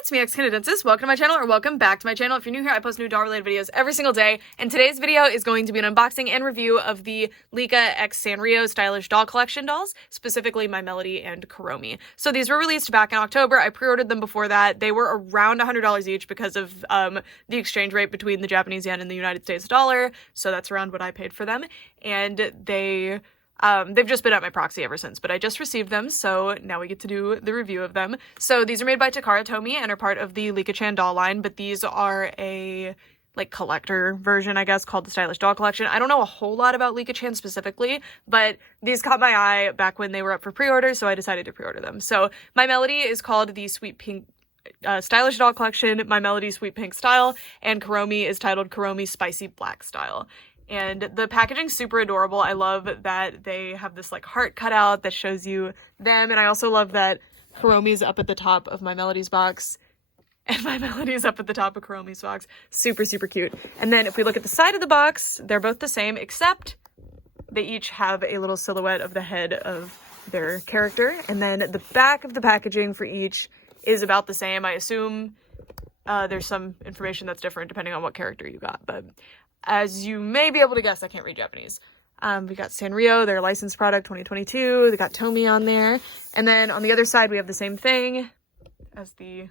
it's me, X-Canadensis. Welcome to my channel, or welcome back to my channel. If you're new here, I post new doll-related videos every single day, and today's video is going to be an unboxing and review of the Licca x Sanrio Stylish Doll Collection dolls, specifically My Melody and Kuromi. So these were released back in October. I pre-ordered them before that. They were around $100 each because of the exchange rate between the Japanese yen and the United States dollar, so that's around what I paid for them, and they've just been at my proxy ever since, but I just received them, so now we get to do the review of them. So these are made by Takara Tomy and are part of the Licca-Chan doll line, but these are a collector version, I guess, called the Stylish Doll Collection. I don't know a whole lot about Licca-Chan specifically, but these caught my eye back when they were up for pre-order, so I decided to pre-order them. So My Melody is called the Sweet Pink Stylish Doll Collection, My Melody Sweet Pink Style, and Kuromi is titled Kuromi Spicy Black Style. And the packaging's super adorable. I love that they have this heart cutout that shows you them, and I also love that Kuromi's up at the top of My Melody's box, and My Melody's up at the top of Kuromi's box. Super, super cute. And then if we look at the side of the box, they're both the same, except they each have a little silhouette of the head of their character, and then the back of the packaging for each is about the same. I assume there's some information that's different depending on what character you got, but as you may be able to guess, I can't read Japanese. We got Sanrio, their licensed product, 2022. They got Tomy on there. And then on the other side, we have the same thing as the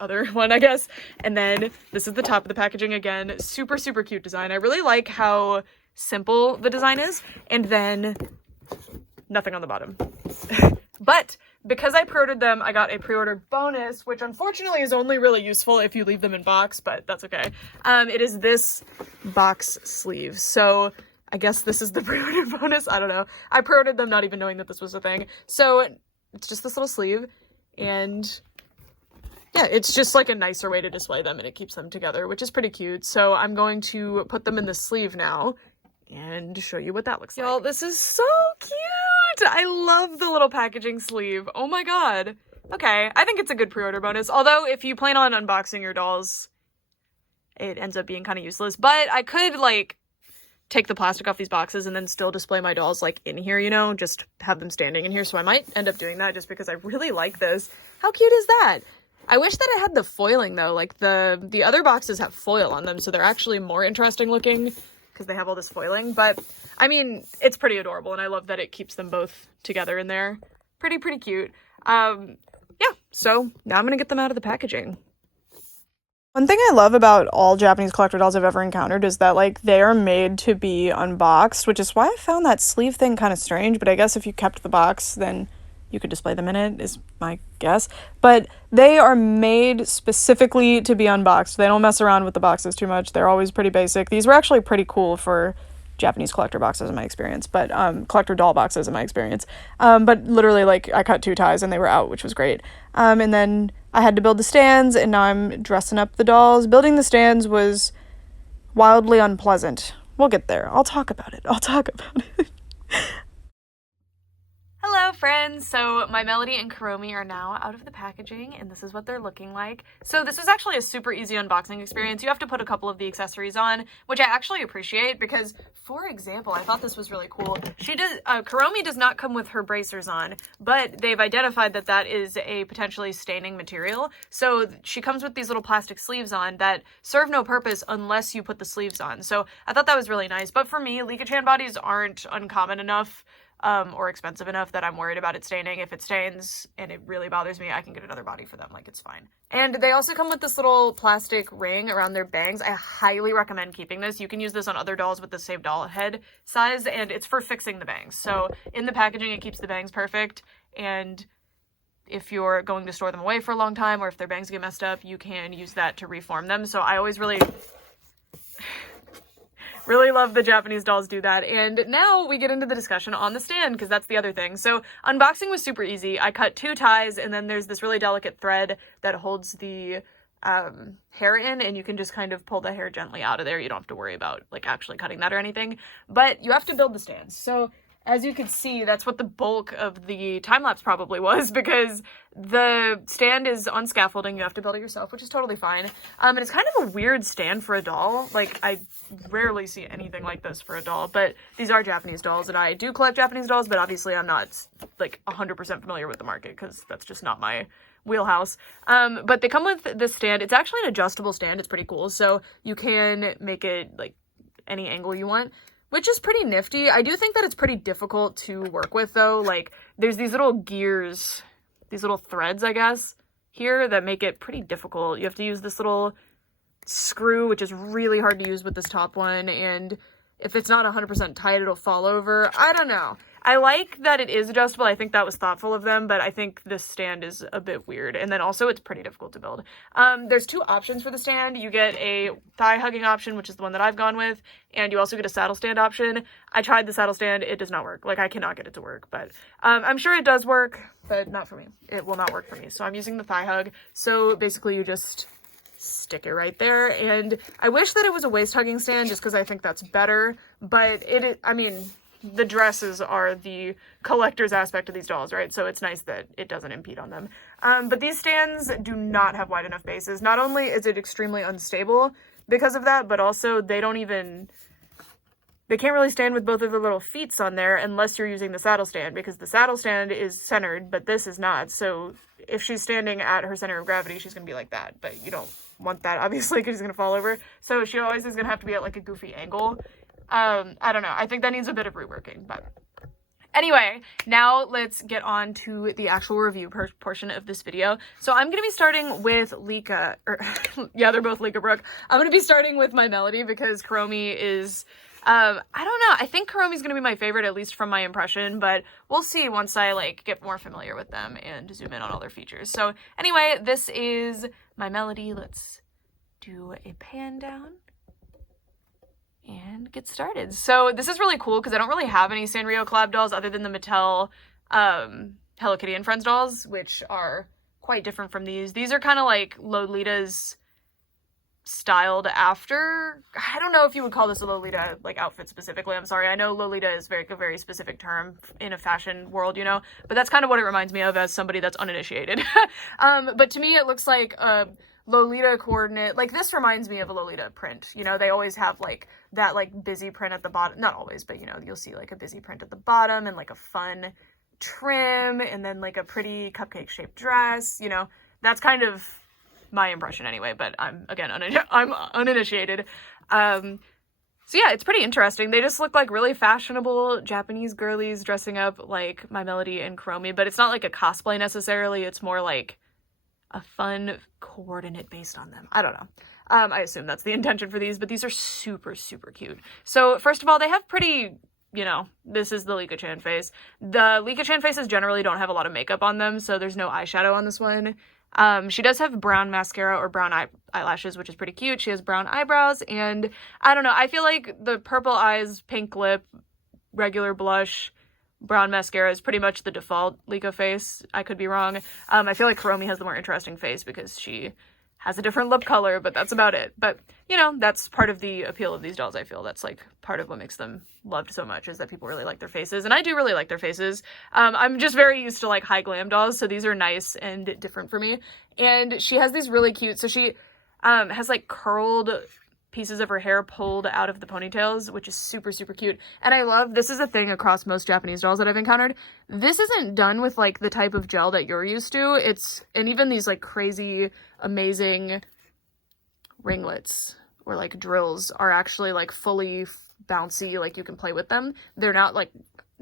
other one, I guess. And then this is the top of the packaging again. Super, super cute design. I really like how simple the design is. And then nothing on the bottom. But because I pre-ordered them, I got a pre-order bonus, which unfortunately is only really useful if you leave them in box, but that's okay. It is this box sleeve. So I guess this is the pre-order bonus. I don't know. I pre-ordered them not even knowing that this was a thing. So it's just this little sleeve, and yeah, it's just like a nicer way to display them, and it keeps them together, which is pretty cute. So I'm going to put them in the sleeve now and show you what that looks like. Y'all, this is so cute! I love the little packaging sleeve. Oh my god. Okay, I think it's a good pre-order bonus, although if you plan on unboxing your dolls, it ends up being kind of useless. But I could, take the plastic off these boxes and then still display my dolls, in here, you know? Just have them standing in here, so I might end up doing that just because I really like this. How cute is that? I wish that it had the foiling, though. The other boxes have foil on them, so they're actually more interesting looking because they have all this foiling, but I mean, it's pretty adorable, and I love that it keeps them both together in there. Pretty cute. Yeah, so now I'm gonna get them out of the packaging. One thing I love about all Japanese collector dolls I've ever encountered is that, they are made to be unboxed, which is why I found that sleeve thing kind of strange, but I guess if you kept the box, then you could display them in it, is my guess. But they are made specifically to be unboxed. They don't mess around with the boxes too much. They're always pretty basic. These were actually pretty cool for Japanese collector boxes in my experience, but collector doll boxes in my experience. But literally, I cut 2 ties and they were out, which was great. And then I had to build the stands, and now I'm dressing up the dolls. Building the stands was wildly unpleasant. We'll get there. I'll talk about it. Hello friends! So My Melody and Kuromi are now out of the packaging, and this is what they're looking like. So this is actually a super easy unboxing experience. You have to put a couple of the accessories on, which I actually appreciate because, for example, I thought this was really cool. Kuromi does not come with her bracers on, but they've identified that that is a potentially staining material. So she comes with these little plastic sleeves on that serve no purpose unless you put the sleeves on. So I thought that was really nice. But for me, Licca-Chan bodies aren't uncommon enough or expensive enough that I'm worried about it staining. If it stains and it really bothers me, I can get another body for them. It's fine. And they also come with this little plastic ring around their bangs. I highly recommend keeping this. You can use this on other dolls with the same doll head size, and it's for fixing the bangs. So in the packaging, it keeps the bangs perfect, and if you're going to store them away for a long time, or if their bangs get messed up, you can use that to reform them. So I always really love the Japanese dolls do that. And now we get into the discussion on the stand, because that's the other thing. So unboxing was super easy. I cut 2 ties, and then there's this really delicate thread that holds the hair in, and you can just kind of pull the hair gently out of there. You don't have to worry about actually cutting that or anything, but you have to build the stands. So as you can see, that's what the bulk of the time-lapse probably was, because the stand is on scaffolding. You have to build it yourself, which is totally fine. And it's kind of a weird stand for a doll. I rarely see anything like this for a doll, but these are Japanese dolls, and I do collect Japanese dolls, but obviously I'm not, 100% familiar with the market, because that's just not my wheelhouse. But they come with this stand. It's actually an adjustable stand. It's pretty cool. So you can make it like any angle you want, which is pretty nifty. I do think that it's pretty difficult to work with though. Like there's these little gears, these little threads, I guess, here that make it pretty difficult. You have to use this little screw, which is really hard to use with this top one. And if it's not 100% tight, it'll fall over. I don't know. I like that it is adjustable. I think that was thoughtful of them, but I think this stand is a bit weird. And then also it's pretty difficult to build. There's two options for the stand. You get a thigh hugging option, which is the one that I've gone with. And you also get a saddle stand option. I tried the saddle stand. It does not work. Like I cannot get it to work, but I'm sure it does work, but not for me. It will not work for me. So I'm using the thigh hug. So basically you just stick it right there. And I wish that it was a waist hugging stand just because I think that's better, but I mean, the dresses are the collector's aspect of these dolls, right? So it's nice that it doesn't impede on them. But these stands do not have wide enough bases. Not only is it extremely unstable because of that, but also they can't really stand with both of the little feet on there unless you're using the saddle stand, because the saddle stand is centered, but this is not. So if she's standing at her center of gravity, she's going to be like that, but you don't want that obviously because she's going to fall over. So she always is going to have to be at like a goofy angle. I don't know. I think that needs a bit of reworking, but anyway, now let's get on to the actual review portion of this video. So I'm going to be starting with yeah, they're both Licca Brooke. I'm going to be starting with my Melody because Kuromi is, I don't know. I think Kuromi's going to be my favorite, at least from my impression, but we'll see once I like get more familiar with them and zoom in on all their features. So anyway, this is my Melody. Let's do a pan down and get started. So this is really cool because I don't really have any Sanrio collab dolls other than the Mattel Hello Kitty and Friends dolls, which are quite different from these. These are kind of like Lolita's styled after. I don't know if you would call this a Lolita like outfit specifically. I'm sorry. I know Lolita is a very specific term in a fashion world, you know, but that's kind of what it reminds me of as somebody that's uninitiated. But to me, it looks like a Lolita coordinate. Like this reminds me of a Lolita print. You know, they always have like that like busy print at the bottom. Not always, but you know, you'll see like a busy print at the bottom and like a fun trim and then like a pretty cupcake shaped dress. You know, that's kind of my impression anyway, but I'm again I'm uninitiated. So yeah, it's pretty interesting. They just look like really fashionable Japanese girlies dressing up like my Melody and Kuromi, but it's not like a cosplay necessarily. It's more like a fun coordinate based on them. I don't know. I assume that's the intention for these, but these are super, super cute. So first of all, they have pretty, you know, this is the Licca-Chan face. The Licca-Chan faces generally don't have a lot of makeup on them, so there's no eyeshadow on this one. She does have brown mascara or brown eyelashes, which is pretty cute. She has brown eyebrows, and I don't know, I feel like the purple eyes, pink lip, regular blush, brown mascara is pretty much the default Licca face. I could be wrong. I feel like Kuromi has the more interesting face because she has a different lip color, but that's about it. But, you know, that's part of the appeal of these dolls, I feel. That's, like, part of what makes them loved so much is that people really like their faces. And I do really like their faces. I'm just very used to, like, high glam dolls, so these are nice and different for me. And she has these really cute... So she has, like, curled pieces of her hair pulled out of the ponytails, which is super, super cute. And I love... This is a thing across most Japanese dolls that I've encountered. This isn't done with, like, the type of gel that you're used to. It's... And even these, like, crazy... amazing ringlets or like drills are actually like fully bouncy, like you can play with them. They're not like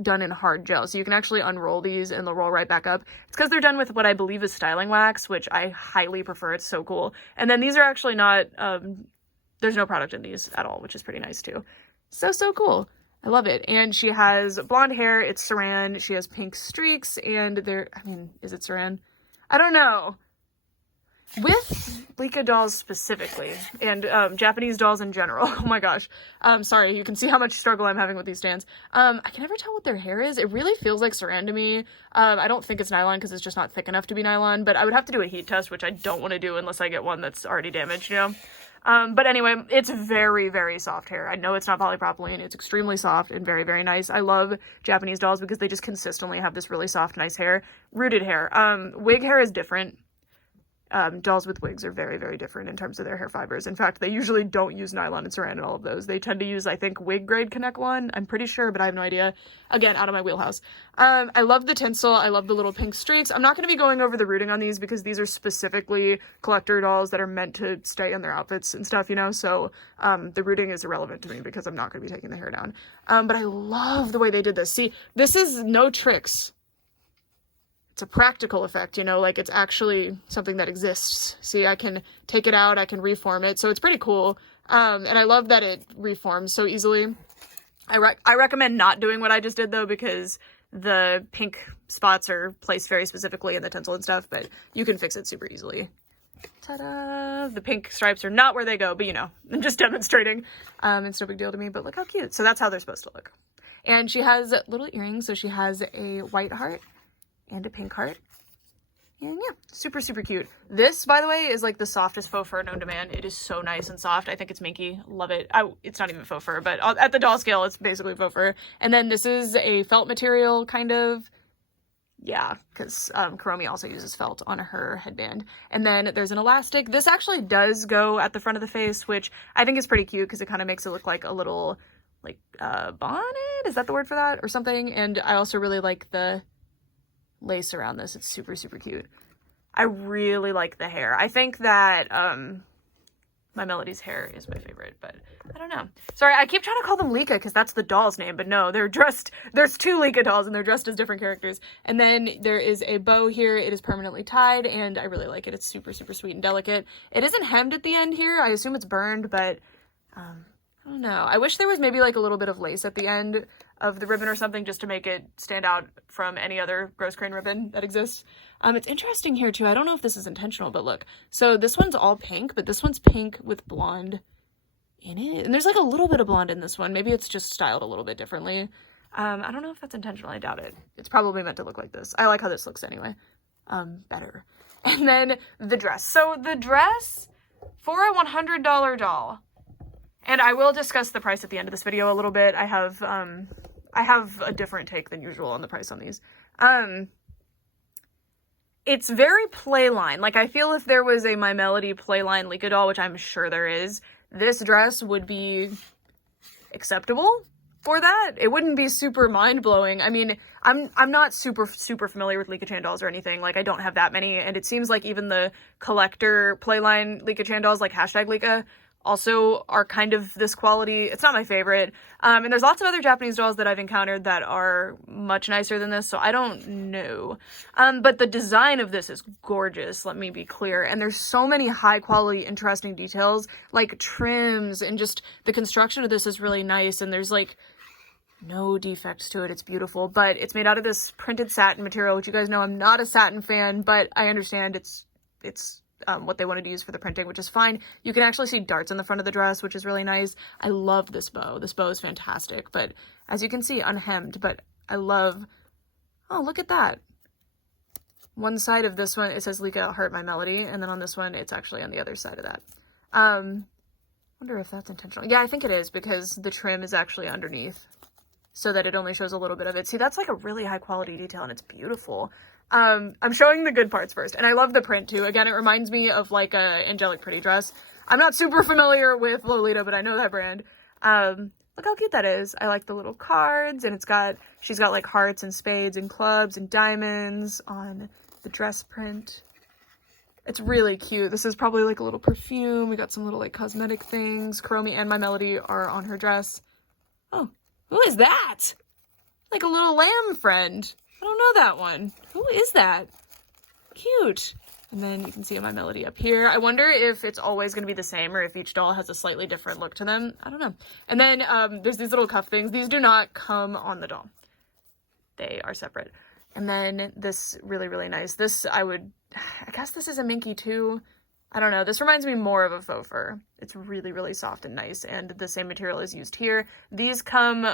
done in hard gel, so you can actually unroll these and they'll roll right back up. It's because they're done with what I believe is styling wax, which I highly prefer. It's so cool. And then these are actually not there's no product in these at all, which is pretty nice too. So cool. I love it. And she has blonde hair. It's saran. She has pink streaks, and is it saran? I don't know. With Licca dolls specifically, and Japanese dolls in general, oh my gosh, sorry, you can see how much struggle I'm having with these stands. I can never tell what their hair is. It really feels like saran to me. I don't think it's nylon because it's just not thick enough to be nylon, but I would have to do a heat test, which I don't want to do unless I get one that's already damaged, you know? But anyway, it's very, very soft hair. I know it's not polypropylene. It's extremely soft and very, very nice. I love Japanese dolls because they just consistently have this really soft, nice hair. Rooted hair. Wig hair is different. dolls with wigs are very, very different in terms of their hair fibers. In fact, they usually don't use nylon and saran in all of those. They tend to use, I think, wig grade Connect one. I'm pretty sure, but I have no idea. Again, out of my wheelhouse. I love the tinsel. I love the little pink streaks. I'm not going to be going over the rooting on these because these are specifically collector dolls that are meant to stay in their outfits and stuff, you know? So the rooting is irrelevant to me because I'm not going to be taking the hair down. But I love the way they did this. See, this is no tricks. It's a practical effect, you know, like it's actually something that exists. See, I can take it out, I can reform it, so it's pretty cool. And I love that it reforms so easily. I recommend not doing what I just did though, because the pink spots are placed very specifically in the tinsel and stuff, but you can fix it super easily. Ta-da! The pink stripes are not where they go, but you know, I'm just demonstrating. It's no big deal to me, but look how cute. So that's how they're supposed to look. And she has little earrings, so she has a white heart and a pink heart. And yeah, super, super cute. This, by the way, is like the softest faux fur known to man. It is so nice and soft. I think it's minky. Love it. It's not even faux fur, but at the doll scale, it's basically faux fur. And then this is a felt material, kind of. Yeah, because Kuromi also uses felt on her headband. And then there's an elastic. This actually does go at the front of the face, which I think is pretty cute because it kind of makes it look like a little, like, bonnet? Is that the word for that? Or something? And I also really like the lace around this. It's super, super cute. I really like the hair. I think that my Melody's hair is my favorite, but I don't know. Sorry, I keep trying to call them Licca because that's the doll's name, but no, they're dressed, there's two Licca dolls and they're dressed as different characters. And then there is a bow here. It is permanently tied and I really like it. It's super, super sweet and delicate. It isn't hemmed at the end here. I assume it's burned, but I don't know. I wish there was maybe like a little bit of lace at the end of the ribbon or something just to make it stand out from any other Gross Crane ribbon that exists. It's interesting here too. I don't know if this is intentional, but look. So this one's all pink, but this one's pink with blonde in it. And there's like a little bit of blonde in this one. Maybe it's just styled a little bit differently. I don't know if that's intentional. I doubt it. It's probably meant to look like this. I like how this looks anyway. Better. And then the dress. So the dress for a $100 doll. And I will discuss the price at the end of this video a little bit. I have a different take than usual on the price on these. It's very playline. Like, I feel if there was a My Melody playline Licca doll, which I'm sure there is, this dress would be acceptable for that. It wouldn't be super mind-blowing. I mean, I'm not super familiar with Licca-Chan dolls or anything. Like, I don't have that many, and it seems like even the collector playline Licca-Chan dolls, like #Licca, also are kind of this quality. It's not my favorite. And there's lots of other Japanese dolls that I've encountered that are much nicer than this, so I don't know. But the design of this is gorgeous, let me be clear. And there's so many high quality, interesting details, like trims, and just the construction of this is really nice, and there's like no defects to it. It's beautiful, but it's made out of this printed satin material, which you guys know I'm not a satin fan, but I understand it's what they wanted to use for the printing, which is fine. You can actually see darts in the front of the dress, which is really nice. I love this bow. This bow is fantastic, but as you can see, unhemmed, but I love, oh, look at that. One side of this one, it says Licca Heart My Melody, and then on this one, it's actually on the other side of that. Wonder if that's intentional. Yeah, I think it is, because the trim is actually underneath, so that it only shows a little bit of it. See, that's like a really high quality detail, and it's beautiful. I'm showing the good parts first, and I love the print too. Again, it reminds me of like a Angelic Pretty dress. I'm not super familiar with Lolita, but I know that brand. Look how cute that is. I like the little cards, and she's got like hearts and spades and clubs and diamonds on the dress print. It's really cute. This is probably like a little perfume. We got some little like cosmetic things. Kuromi and My Melody are on her dress. Oh, who is that? Like a little lamb friend. I don't know that one. Who is that? Cute. And then you can see My Melody up here. I wonder if it's always going to be the same or if each doll has a slightly different look to them. I don't know. And then there's these little cuff things. These do not come on the doll. They are separate. And then this really, really nice. This I guess this is a minky too. I don't know. This reminds me more of a faux fur. It's really, really soft and nice. And the same material is used here. These come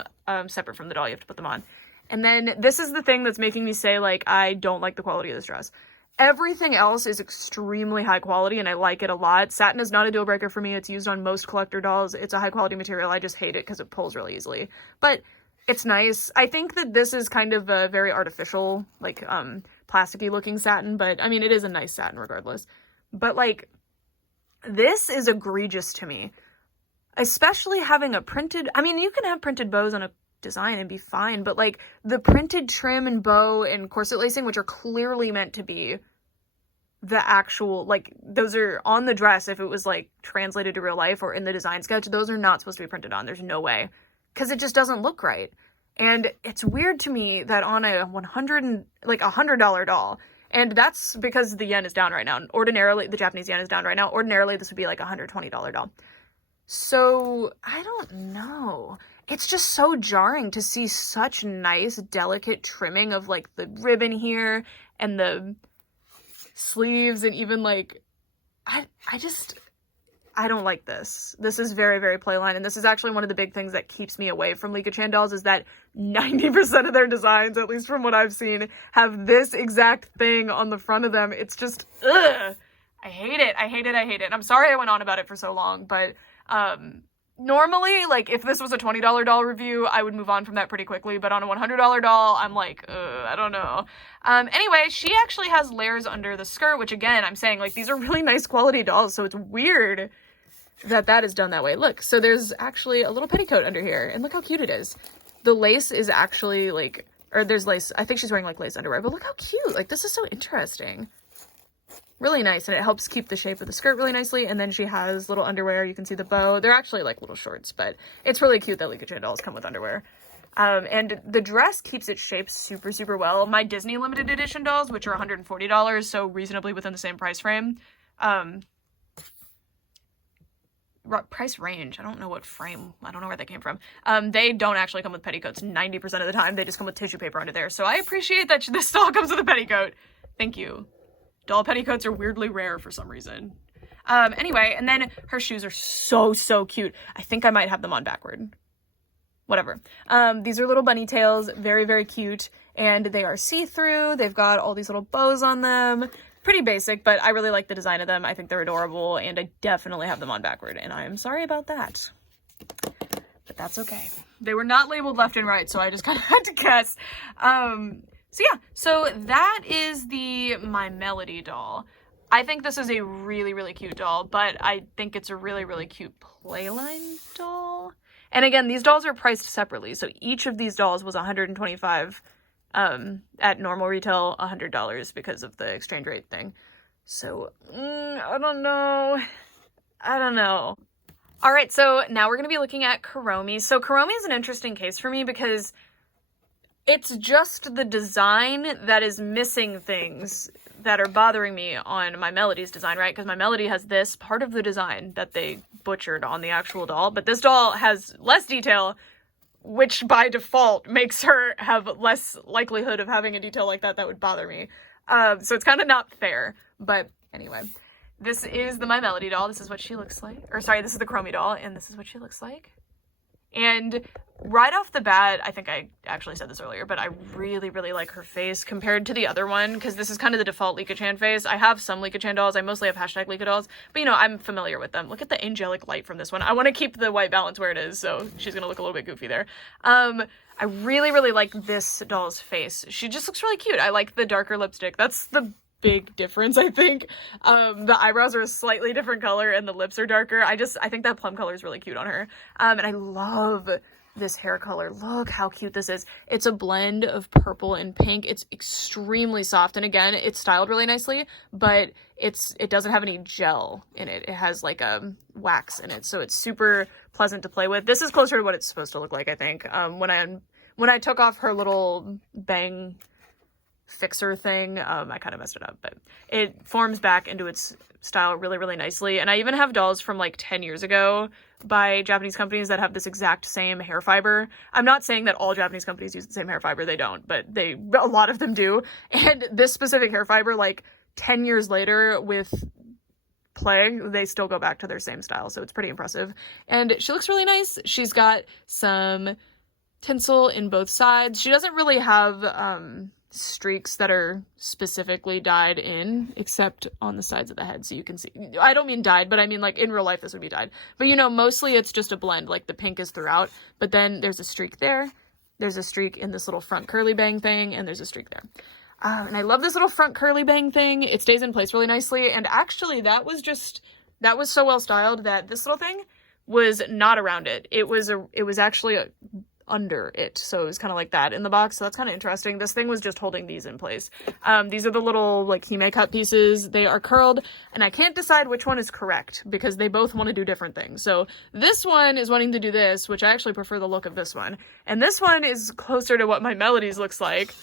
separate from the doll. You have to put them on. And then this is the thing that's making me say, like, I don't like the quality of this dress. Everything else is extremely high quality, and I like it a lot. Satin is not a deal breaker for me. It's used on most collector dolls. It's a high quality material. I just hate it because it pulls really easily. But it's nice. I think that this is kind of a very artificial, like, plasticky looking satin, but I mean, it is a nice satin regardless. But, like, this is egregious to me. Especially having a printed, I mean, you can have printed bows on a design and be fine, but, like, the printed trim and bow and corset lacing, which are clearly meant to be the actual, like, those are on the dress if it was, like, translated to real life or in the design sketch, those are not supposed to be printed on. There's no way. Because it just doesn't look right. And it's weird to me that on a $100 doll, and that's because the yen is down right now. Ordinarily, the Japanese yen is down right now. Ordinarily, this would be like a $120 doll. So, I don't know. It's just so jarring to see such nice, delicate trimming of, like, the ribbon here and the sleeves and even, like, I don't like this. This is very, very playline, and this is actually one of the big things that keeps me away from Licca-Chan dolls is that 90% of their designs, at least from what I've seen, have this exact thing on the front of them. It's just, ugh! I hate it. I hate it. I hate it. And I'm sorry I went on about it for so long, but normally, like, if this was a $20 doll review, I would move on from that pretty quickly, but on a $100 doll, I'm like, I don't know. Anyway, she actually has layers under the skirt, which, again, I'm saying, like, these are really nice quality dolls, so it's weird that is done that way. Look, so there's actually a little petticoat under here, and look how cute it is. The lace is actually, like, or there's lace, I think she's wearing, like, lace underwear, but look how cute. Like, this is so interesting. Really nice, and it helps keep the shape of the skirt really nicely, and then she has little underwear. You can see the bow. They're actually, like, little shorts, but it's really cute that Licca-Chan dolls come with underwear. And the dress keeps its shape super, super well. My Disney limited edition dolls, which are $140, so reasonably within the same price frame, price range, I don't know what frame, I don't know where they came from. They don't actually come with petticoats 90% of the time. They just come with tissue paper under there, so I appreciate that this doll comes with a petticoat. Thank you. Doll petticoats are weirdly rare for some reason. Anyway, and then her shoes are so, so cute. I think I might have them on backward. Whatever. These are little bunny tails, very, very cute, and they are see-through. They've got all these little bows on them. Pretty basic, but I really like the design of them. I think they're adorable, and I definitely have them on backward, and I am sorry about that. But that's okay. They were not labeled left and right, so I just kind of had to guess. So yeah, so that is the My Melody doll. I think this is a really, really cute doll, but I think it's a really, really cute Playline doll. And again, these dolls are priced separately, so each of these dolls was $125 at normal retail, $100 because of the exchange rate thing. So, I don't know. I don't know. All right, so now we're going to be looking at Kuromi. So Kuromi is an interesting case for me because it's just the design that is missing things that are bothering me on My Melody's design, right? Because My Melody has this part of the design that they butchered on the actual doll, but this doll has less detail, which by default makes her have less likelihood of having a detail like that would bother me. So it's kind of not fair, but anyway. This is the My Melody doll. This is what she looks like. Or sorry, this is the Kuromi doll, and this is what she looks like. And right off the bat, I think I actually said this earlier, but I really, really like her face compared to the other one, because this is kind of the default Licca-Chan face. I have some Licca-Chan dolls. I mostly have hashtag Licca dolls, but you know, I'm familiar with them. Look at the angelic light from this one. I want to keep the white balance where it is, so she's going to look a little bit goofy there. I really, really like this doll's face. She just looks really cute. I like the darker lipstick. That's the big difference, I think. The eyebrows are a slightly different color and the lips are darker. I think that plum color is really cute on her. And I love this hair color. Look how cute this is. It's a blend of purple and pink. It's extremely soft, and again, it's styled really nicely, but it doesn't have any gel in it. It has like a wax in it, so it's super pleasant to play with. This is closer to what it's supposed to look like, I think. When I took off her little bang fixer thing, I kind of messed it up, but it forms back into its style really, really nicely. And I even have dolls from like 10 years ago by Japanese companies that have this exact same hair fiber. I'm not saying that all Japanese companies use the same hair fiber. They don't, but a lot of them do. And this specific hair fiber, like 10 years later with play, they still go back to their same style. So it's pretty impressive. And she looks really nice. She's got some tinsel in both sides. She doesn't really have streaks that are specifically dyed in, except on the sides of the head, so you can see. I don't mean dyed, but I mean like in real life this would be dyed. But you know, mostly it's just a blend, like the pink is throughout, but then there's a streak there, there's a streak in this little front curly bang thing, and there's a streak there. And I love this little front curly bang thing. It stays in place really nicely. And actually that was so well styled that this little thing was not around it. It was actually under it. So it was kind of like that in the box. So that's kind of interesting. This thing was just holding these in place. These are the little like hime cut pieces. They are curled and I can't decide which one is correct because they both want to do different things. So this one is wanting to do this, which I actually prefer the look of this one. And this one is closer to what my Melodies looks like,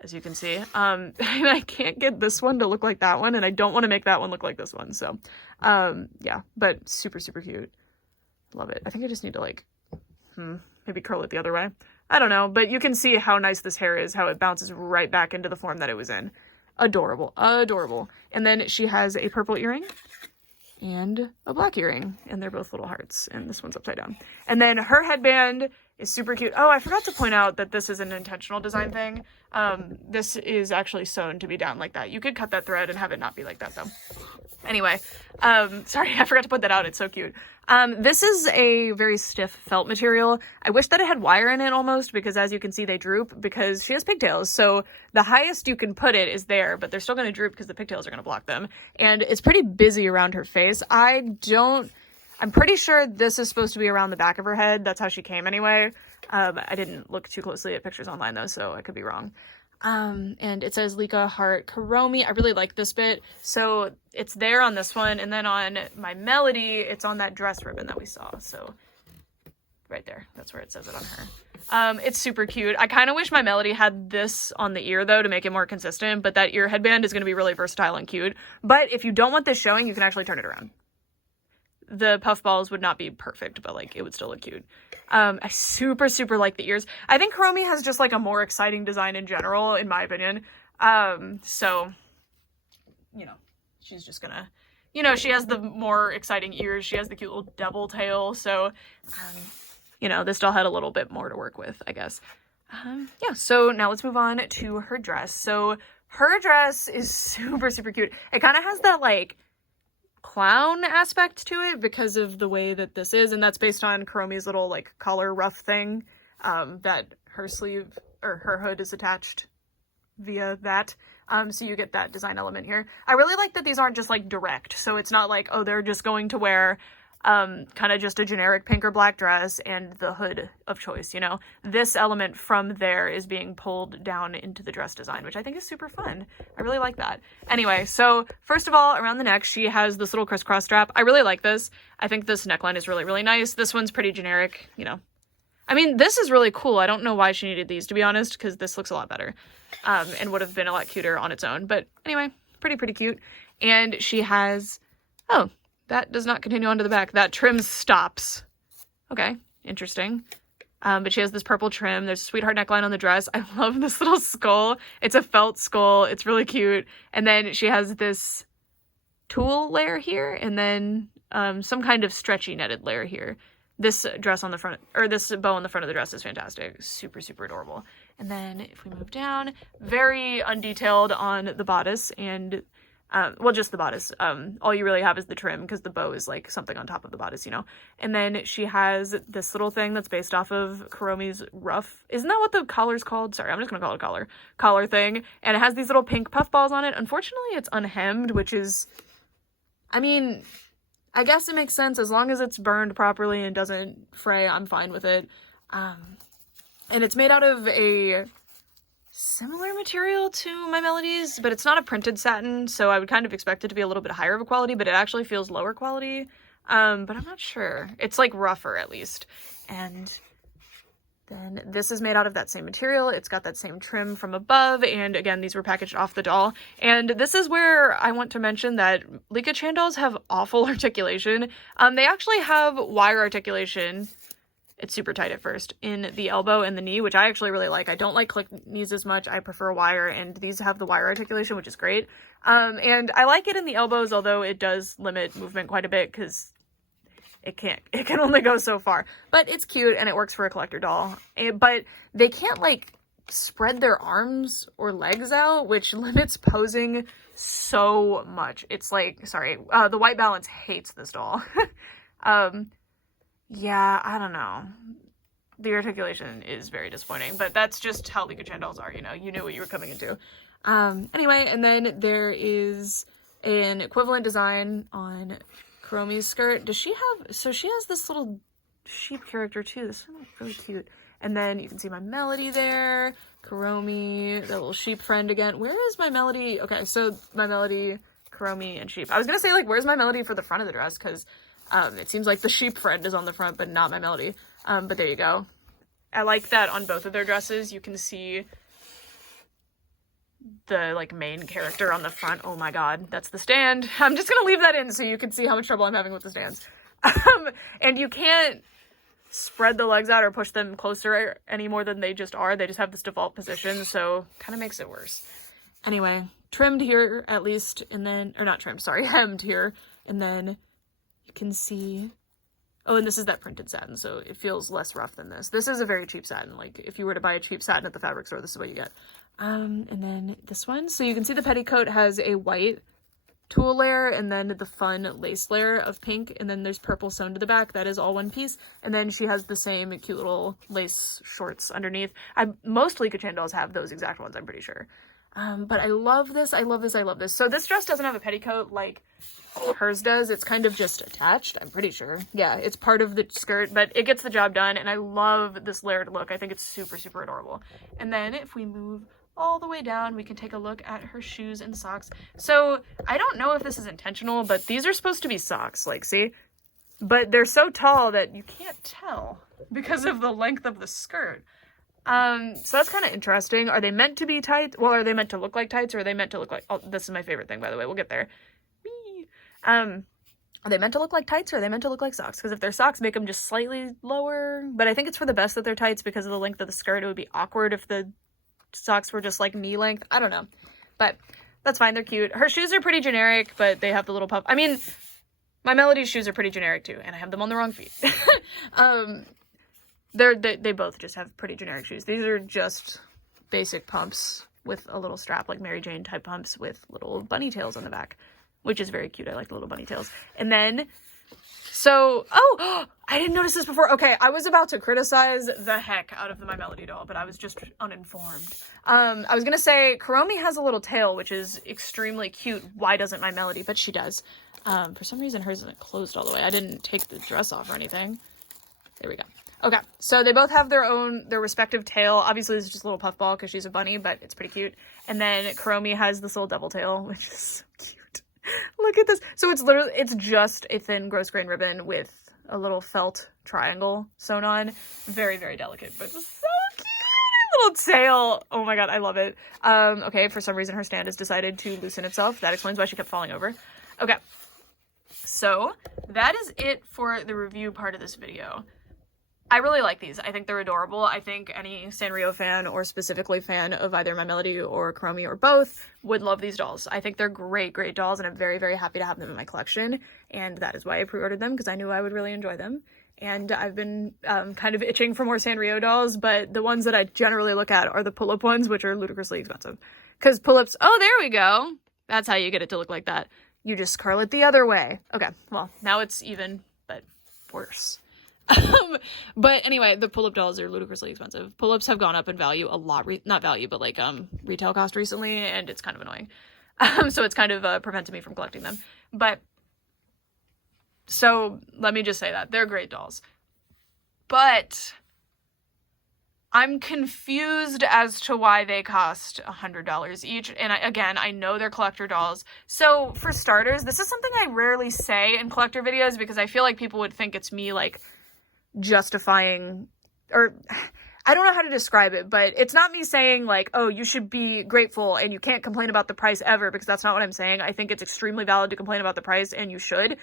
as you can see. And I can't get this one to look like that one, and I don't want to make that one look like this one. So, yeah, but super, super cute. Love it. I think I just need to like, maybe curl it the other way. I don't know, but you can see how nice this hair is, how it bounces right back into the form that it was in. Adorable, adorable. And then she has a purple earring and a black earring, and they're both little hearts, and this one's upside down. And then her headband is super cute. Oh, I forgot to point out that this is an intentional design thing. This is actually sewn to be down like that. You could cut that thread and have it not be like that though. Anyway, sorry, I forgot to put that out. It's so cute. This is a very stiff felt material. I wish that it had wire in it almost, because as you can see, they droop because she has pigtails. So the highest you can put it is there, but they're still going to droop because the pigtails are going to block them. And it's pretty busy around her face. I'm pretty sure this is supposed to be around the back of her head. That's how she came anyway. I didn't look too closely at pictures online though, so I could be wrong. And it says Licca Heart Kuromi. I really like this bit. So it's there on this one, and then on my Melody, it's on that dress ribbon that we saw. So right there, that's where it says it on her. It's super cute. I kind of wish my Melody had this on the ear though to make it more consistent, but that ear headband is going to be really versatile and cute. But if you don't want this showing, you can actually turn it around. The puffballs would not be perfect, but like it would still look cute. I super, super like the ears. I think Kuromi has just like a more exciting design in general, in my opinion. So, you know, she's just gonna, you know, she has the more exciting ears. She has the cute little devil tail. So, you know, this doll had a little bit more to work with, I guess. Yeah, so now let's move on to her dress. So her dress is super, super cute. It kind of has that like clown aspect to it because of the way that this is, and that's based on Kuromi's little like collar ruff thing that her sleeve or her hood is attached via that. So you get that design element here. I really like that these aren't just like direct, so it's not like, oh, they're just going to wear kind of just a generic pink or black dress and the hood of choice, you know. This element from there is being pulled down into the dress design, which I think is super fun. I really like that. Anyway, so first of all, around the neck, she has this little crisscross strap. I really like this. I think this neckline is really, really nice. This one's pretty generic, you know. I mean, this is really cool. I don't know why she needed these, to be honest, because this looks a lot better and would have been a lot cuter on its own. But anyway, pretty cute. And she has, oh, that does not continue onto the back. That trim stops. Okay, interesting. But she has this purple trim. There's a sweetheart neckline on the dress. I love this little skull. It's a felt skull. It's really cute. And then she has this tulle layer here, and then some kind of stretchy netted layer here. This dress on the front, or this bow on the front of the dress is fantastic. Super, super adorable. And then if we move down, very undetailed on the bodice and well, just the bodice. All you really have is the trim because the bow is like something on top of the bodice, you know. And then she has this little thing that's based off of Kuromi's ruff. Isn't that what the collar's called? Sorry, I'm just gonna call it a collar thing. And it has these little pink puffballs on it. Unfortunately, it's unhemmed, which is, I mean, I guess it makes sense as long as it's burned properly and doesn't fray. I'm fine with it. And it's made out of a similar material to my Melodies, but it's not a printed satin, so I would kind of expect it to be a little bit higher of a quality, but it actually feels lower quality. But I'm not sure. It's like rougher at least. And then this is made out of that same material. It's got that same trim from above, and again, these were packaged off the doll. And this is where I want to mention that Licca-Chan dolls have awful articulation. They actually have wire articulation. It's super tight at first in the elbow and the knee, which I actually really like. I don't like click knees as much. I prefer wire, and these have the wire articulation, which is great. And I like it in the elbows, although it does limit movement quite a bit because it can only go so far. But it's cute and it works for a collector doll. But they can't like spread their arms or legs out, which limits posing so much. It's like, sorry, the white balance hates this doll. Yeah, I don't know. the articulation is very disappointing, but that's just how Licca-Chan dolls are, you know, you knew what you were coming into. Anyway, and then there is an equivalent design on Kuromi's skirt. Does she have, so she has this little sheep character too. This one looks really cute. And then you can see my Melody there, Kuromi, the little sheep friend again. Where is my Melody? Okay, so my Melody, Kuromi, and sheep. I was gonna say, like, where's my Melody for the front of the dress? Because it seems like the sheep friend is on the front, but not my Melody. But there you go. I like that on both of their dresses. You can see the, like, main character on the front. Oh my god, that's the stand. I'm just gonna leave that in so you can see how much trouble I'm having with the stands. And you can't spread the legs out or push them closer any more than they just are. They just have this default position, so kind of makes it worse. Anyway, trimmed here at least, and then, or not trimmed, sorry, hemmed here, and then you can see, oh, and this is that printed satin, so it feels less rough than this. This is a very cheap satin. Like, if you were to buy a cheap satin at the fabric store, this is what you get. And then this one, so you can see the petticoat has a white tulle layer and then the fun lace layer of pink, and then there's purple sewn to the back. That is all one piece. And then she has the same cute little lace shorts underneath. Most Licca-Chan dolls have those exact ones, I'm pretty sure. But I love this, I love this, I love this. So this dress doesn't have a petticoat like hers does. It's kind of just attached, I'm pretty sure. Yeah, it's part of the skirt, but it gets the job done, and I love this layered look. I think it's super, super adorable. And then if we move all the way down, we can take a look at her shoes and socks. So I don't know if this is intentional, but these are supposed to be socks, like, see? But they're so tall that you can't tell because of the length of the skirt. So that's kind of interesting. Are they meant to be tights? Well, are they meant to look like tights, or are they meant to look like, oh, this is my favorite thing, by the way, we'll get there. Whee! Are they meant to look like tights, or are they meant to look like socks? Because if they're socks, make them just slightly lower. But I think it's for the best that they're tights because of the length of the skirt. It would be awkward if the socks were just like knee length. I don't know, but that's fine. They're cute. Her shoes are pretty generic, but they have the little puff. I mean, my Melody's shoes are pretty generic too, and I have them on the wrong feet. They both just have pretty generic shoes. These are just basic pumps with a little strap, like Mary Jane type pumps with little bunny tails on the back, which is very cute. I like the little bunny tails. And then, so, oh, I didn't notice this before. Okay, I was about to criticize the heck out of the My Melody doll, but I was just uninformed. I was gonna say, Kuromi has a little tail, which is extremely cute. Why doesn't My Melody? But she does. For some reason, hers isn't closed all the way. I didn't take the dress off or anything. There we go. Okay, so they both have their respective tail. Obviously, this is just a little puffball because she's a bunny, but it's pretty cute. And then Kuromi has this little devil tail, which is so cute. Look at this. So it's just a thin gross grain ribbon with a little felt triangle sewn on. Very, very delicate, but so cute. Little tail. Oh my god, I love it. Okay, for some reason her stand has decided to loosen itself. That explains why she kept falling over. Okay, so that is it for the review part of this video. I really like these. I think they're adorable. I think any Sanrio fan, or specifically fan of either My Melody or Kuromi or both, would love these dolls. I think they're great, great dolls, and I'm very, very happy to have them in my collection, and that is why I pre-ordered them, because I knew I would really enjoy them. And I've been kind of itching for more Sanrio dolls, but the ones that I generally look at are the pull-up ones, which are ludicrously expensive. Because pull-ups, oh, there we go. That's how you get it to look like that. You just curl it the other way. Okay, well, now it's even, but worse. But anyway, the pull-up dolls are ludicrously expensive. Pull-ups have gone up in value a lot, not value, but like retail cost recently, and it's kind of annoying. So it's kind of prevented me from collecting them. But so let me just say that they're great dolls, but I'm confused as to why they cost $100 each. And again, I know they're collector dolls. So for starters, this is something I rarely say in collector videos because I feel like people would think it's me like justifying, or I don't know how to describe it, but it's not me saying like, oh, you should be grateful and you can't complain about the price ever, because that's not what I'm saying. I think it's extremely valid to complain about the price, and you should.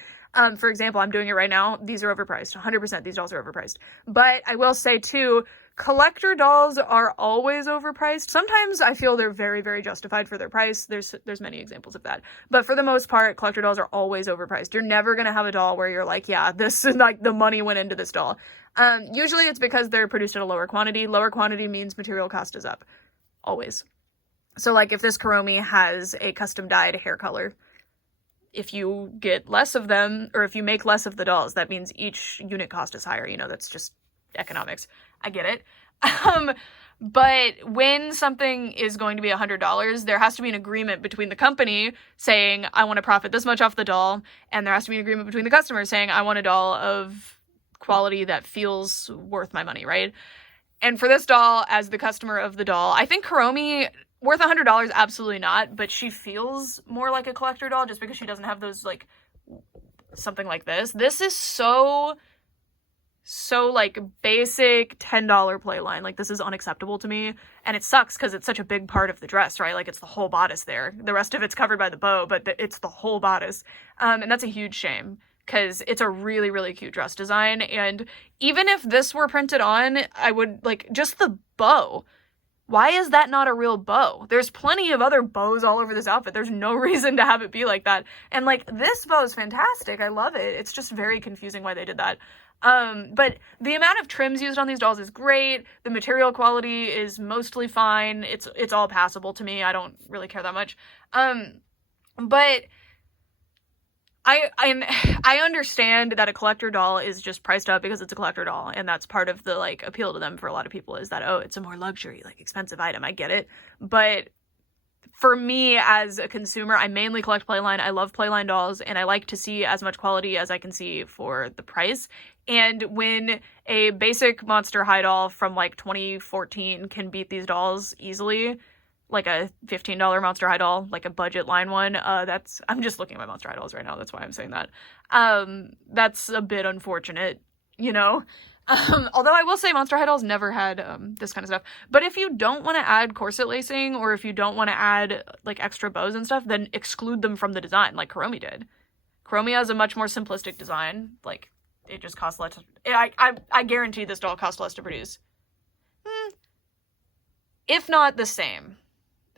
For example, I'm doing it right now. These are overpriced. 100% these dolls are overpriced. But I will say too, collector dolls are always overpriced. Sometimes I feel they're very, very justified for their price. There's many examples of that. But for the most part, collector dolls are always overpriced. You're never going to have a doll where you're like, yeah, this is like the money went into this doll. Usually it's because they're produced at a lower quantity. Lower quantity means material cost is up. Always. So like if this Kuromi has a custom dyed hair color, if you get less of them, or if you make less of the dolls, that means each unit cost is higher. You know, that's just economics. I get it. But when something is going to be $100, there has to be an agreement between the company saying, I want to profit this much off the doll, and there has to be an agreement between the customer saying, I want a doll of quality that feels worth my money, right? And for this doll, as the customer of the doll, I think Kuromi, worth $100, absolutely not, but she feels more like a collector doll just because she doesn't have those, like, something like this. This is so like basic $10 play line. Like, this is unacceptable to me, and it sucks because it's such a big part of the dress, right? Like, it's the whole bodice there. The rest of it's covered by the bow, but it's the whole bodice, and that's a huge shame because it's a really, really cute dress design. And even if this were printed on, I would, like, just the bow. Why is that not a real bow? There's plenty of other bows all over this outfit. There's no reason to have it be like that. And, like, this bow is fantastic. I love it. It's just very confusing why they did that. But the amount of trims used on these dolls is great. The material quality is mostly fine. It's all passable to me. I don't really care that much. But I understand that a collector doll is just priced up because it's a collector doll, and that's part of the, like, appeal to them for a lot of people is that, oh, it's a more luxury, like, expensive item. I get it. But for me as a consumer, I mainly collect playline. I love playline dolls, and I like to see as much quality as I can see for the price. And when a basic Monster High doll from, like, 2014 can beat these dolls easily, like a $15 Monster High doll, like a budget line one, I'm just looking at my Monster High dolls right now, that's why I'm saying that. That's a bit unfortunate, you know? Although I will say Monster High dolls never had this kind of stuff. But if you don't want to add corset lacing, or if you don't want to add, like, extra bows and stuff, then exclude them from the design, like Kuromi did. Kuromi has a much more simplistic design. Like, it just costs less. I guarantee this doll costs less to produce. If not the same.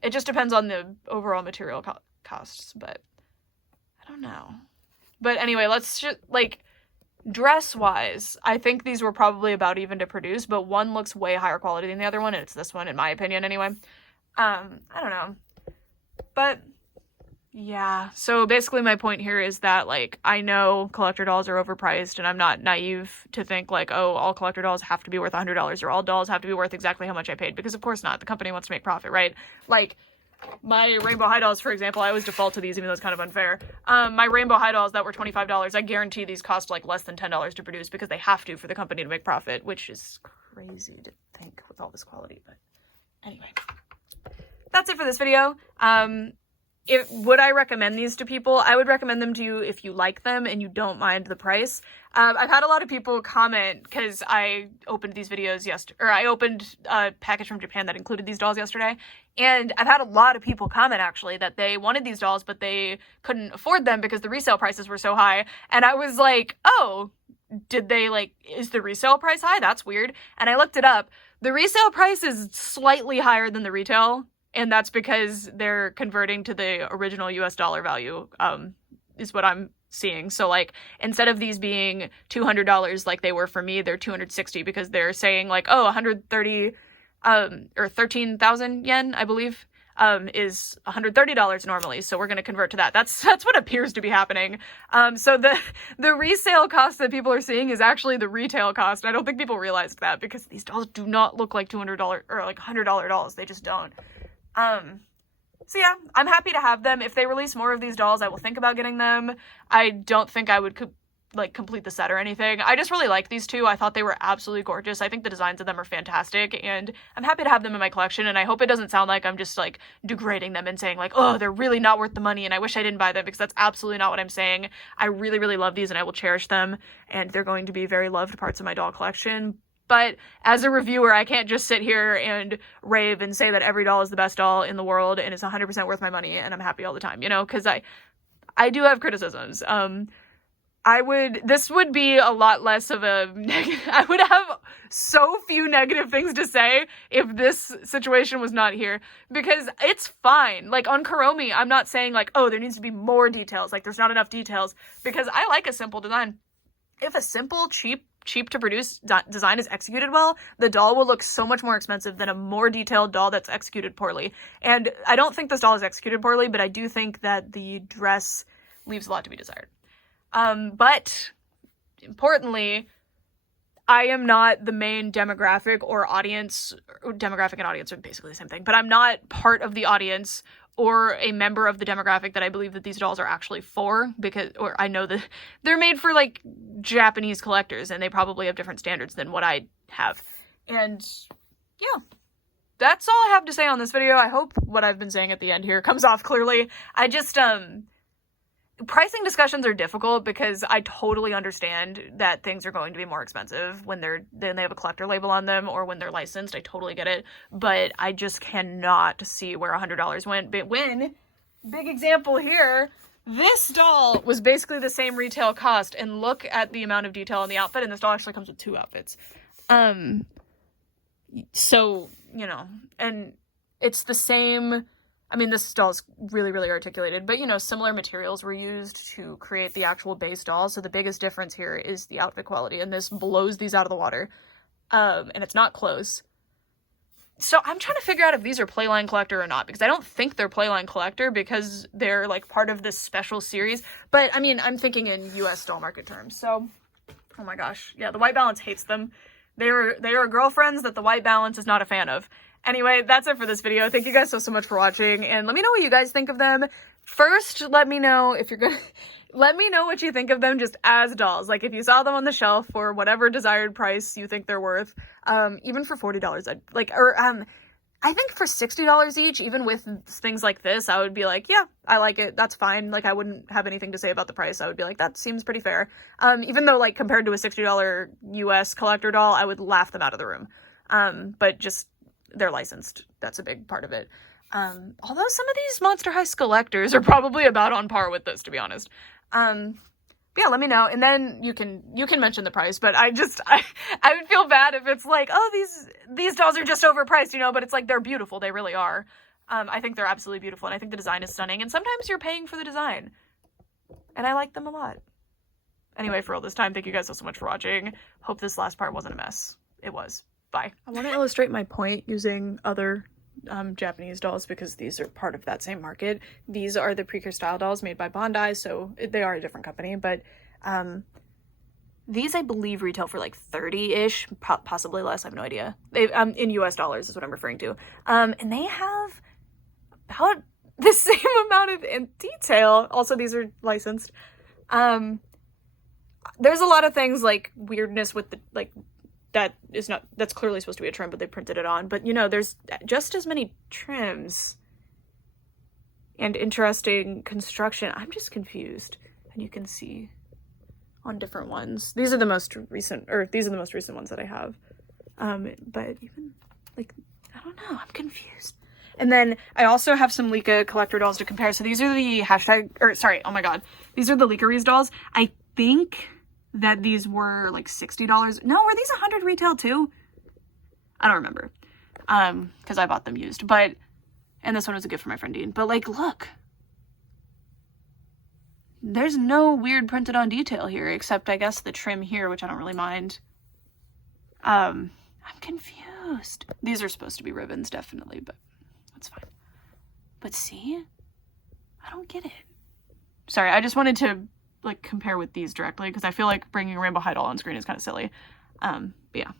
It just depends on the overall material costs, but I don't know. But anyway, let's just, like, dress-wise, I think these were probably about even to produce, but one looks way higher quality than the other one, and it's this one, in my opinion, anyway. I don't know. But yeah, so basically my point here is that, like, I know collector dolls are overpriced, and I'm not naive to think, like, oh, all collector dolls have to be worth $100, or all dolls have to be worth exactly how much I paid, because of course not. The company wants to make profit, right? Like, my Rainbow High dolls, for example, I always default to these, even though it's kind of unfair. My Rainbow High dolls that were $25, I guarantee these cost, like, less than $10 to produce, because they have to for the company to make profit, which is crazy to think with all this quality, but anyway. That's it for this video. Would I recommend these to people? I would recommend them to you if you like them and you don't mind the price. I've had a lot of people comment, because I opened these videos I opened a package from Japan that included these dolls yesterday, and I've had a lot of people comment, actually, that they wanted these dolls, but they couldn't afford them because the resale prices were so high, and I was like, oh, did they, like, is the resale price high? That's weird. And I looked it up. The resale price is slightly higher than the retail, and that's because they're converting to the original US dollar value, is what I'm seeing. So, like, instead of these being $200 like they were for me, they're $260, because they're saying, like, oh, 130, or 13,000 yen, I believe, is $130 normally. So we're going to convert to that. That's what appears to be happening. So the resale cost that people are seeing is actually the retail cost. I don't think people realized that, because these dolls do not look like $200 or like $100 dolls. They just don't. So yeah, I'm happy to have them. If they release more of these dolls, I will think about getting them. I don't think I would complete the set or anything. I just really like these two. I thought they were absolutely gorgeous. I think the designs of them are fantastic, and I'm happy to have them in my collection, and I hope it doesn't sound like I'm just, like, degrading them and saying, like, oh, they're really not worth the money and I wish I didn't buy them, because that's absolutely not what I'm saying. I really, really love these, and I will cherish them, and they're going to be very loved parts of my doll collection. But as a reviewer, I can't just sit here and rave and say that every doll is the best doll in the world and is 100% worth my money and I'm happy all the time, you know, because I do have criticisms. This would be a lot less of a negative, I would have so few negative things to say if this situation was not here, because it's fine. Like, on Kuromi, I'm not saying, like, oh, there needs to be more details, like, there's not enough details, because I like a simple design. If a simple, cheap to produce design is executed well, the doll will look so much more expensive than a more detailed doll that's executed poorly. And I don't think this doll is executed poorly, but I do think that the dress leaves a lot to be desired. But importantly, I am not the main demographic or audience. Demographic and audience are basically the same thing, but I'm not part of the audience or a member of the demographic that I believe that these dolls are actually for, or I know that they're made for, like, Japanese collectors, and they probably have different standards than what I have. And yeah, that's all I have to say on this video. I hope what I've been saying at the end here comes off clearly. I just, pricing discussions are difficult because I totally understand that things are going to be more expensive when they have a collector label on them or when they're licensed. I totally get it, but I just cannot see where $100 went. But when, big example here, this doll was basically the same retail cost, and look at the amount of detail in the outfit, and this doll actually comes with 2 outfits. So, you know, and it's the same. I mean, this doll's really, really articulated, but, you know, similar materials were used to create the actual base doll. So the biggest difference here is the outfit quality, and this blows these out of the water. And it's not close. So I'm trying to figure out if these are Playline Collector or not, because I don't think they're Playline Collector because they're, like, part of this special series. But, I mean, I'm thinking in US doll market terms. So, oh my gosh. Yeah, the White Balance hates them. They are girlfriends that the White Balance is not a fan of. Anyway, that's it for this video. Thank you guys so much for watching, and let me know what you guys think of them. First, let me know if you're gonna... let me know what you think of them just as dolls. Like, if you saw them on the shelf for whatever desired price you think they're worth, even for $40, I'd, like, or, I think for $60 each, even with things like this, I would be like, yeah, I like it, that's fine. Like, I wouldn't have anything to say about the price. I would be like, that seems pretty fair. Even though, like, compared to a $60 US collector doll, I would laugh them out of the room. But just... they're licensed. That's a big part of it. Although some of these Monster High collectors are probably about on par with this, to be honest. Yeah, let me know. And then you can mention the price, but I would feel bad if it's like, oh, these dolls are just overpriced, you know, but it's like, they're beautiful. They really are. I think they're absolutely beautiful, and I think the design is stunning, and sometimes you're paying for the design. And I like them a lot. Anyway, for all this time, thank you guys so much for watching. Hope this last part wasn't a mess. It was. Bye. I want to illustrate my point using other Japanese dolls because these are part of that same market. These are the Precure style dolls made by Bandai, so they are a different company, but these I believe retail for like 30-ish, possibly less, I have no idea. They in US dollars is what I'm referring to. And they have about the same amount of detail. Also, these are licensed. There's a lot of things like weirdness with the, like, that's clearly supposed to be a trim, but they printed it on. But, you know, there's just as many trims and interesting construction. I'm just confused. And you can see on different ones. These are the most recent ones that I have. But even, like, I don't know, I'm confused. And then I also have some Licca collector dolls to compare. So these are the these are the Licca dolls. I think that these were like $60. No, were these 100 retail too? I don't remember. Because I bought them used. But, and this one was a gift from my friend Dean. But, like, look. There's no weird printed on detail here, except I guess the trim here, which I don't really mind. I'm confused. These are supposed to be ribbons, definitely, but that's fine. But see? I don't get it. Sorry, I just wanted to, like, compare with these directly, because I feel like bringing a Rainbow High doll on screen is kind of silly. But yeah.